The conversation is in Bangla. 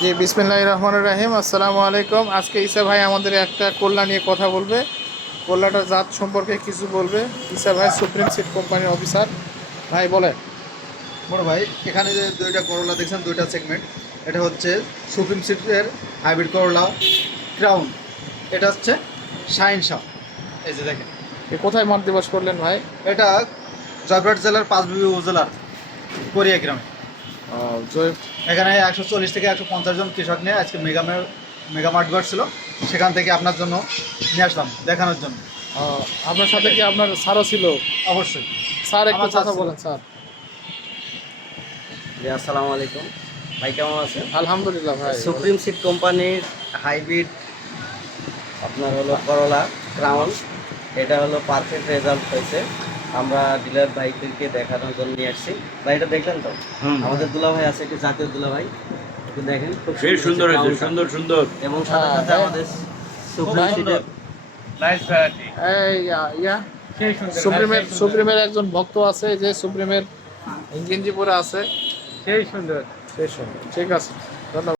জি, বিসমিল্লাহির রহমানির রহিম। আসসালামু আলাইকুম। আজকে ঈসা ভাই আমাদের একটা কল্লা নিয়ে কথা বলবে। কল্লাটার জাত সম্পর্কে কিছু বলবে। ঈসা ভাই সুপ্রিম সিড কোম্পানির অফিসার। ভাই বলেন। বড় ভাই, এখানে যে দুইটা করলা দেখছেন, দুইটা সেগমেন্ট। এটা হচ্ছে সুপ্রিম সিডের হাইব্রিড করলা ক্রাউন। এটা হচ্ছে শাইন শাহ। এই যে দেখেন, এ কোথায় মাঠ দিবস করলেন ভাই? এটা জয়পুরহাট জেলার পাঁচবিবি উপজেলার কোরিয়া গ্রামে। জয়। এখানে 140 থেকে 150 জন কৃষক নিয়ে আজকে মেগামার্ট ছিল, সেখান থেকে আপনার জন্য নিয়ে আসলাম দেখানোর জন্য। আপনার সাথে কি আপনার স্যারও ছিল? অবশ্যই স্যার একটু আমার স্যার কথা ছিল। বলেন স্যার। জি, আসসালামু আলাইকুম ভাই, কেমন আছেন? আলহামদুলিল্লাহ ভাই। সুপ্রিম সিড কোম্পানির হাইব্রিড আপনার হলো করলা ক্রাউন, এটা হলো পারফেক্ট রেজাল্ট হয়েছে। আমরা ডিলার ভাইদেরকে দেখানোর জন্য নিয়ে আসছি। ভাই এটা দেখলেন তো, আমাদের দুলা ভাই আছে, একটি জাতীয় দুলা ভাই, একটু দেখেন খুব বেশ সুন্দর হয়েছে, crown টা। সুন্দর সুন্দর। এবং সাথে সাথে হ্যাঁ, আমাদের সুপ্রিম সিডের এই ইয়া সুপ্রিমের একজন ভক্ত আছে, যে সুপ্রিমের গেঞ্জি পরে আছে। সেই সুন্দর। ঠিক আছে, ধন্যবাদ।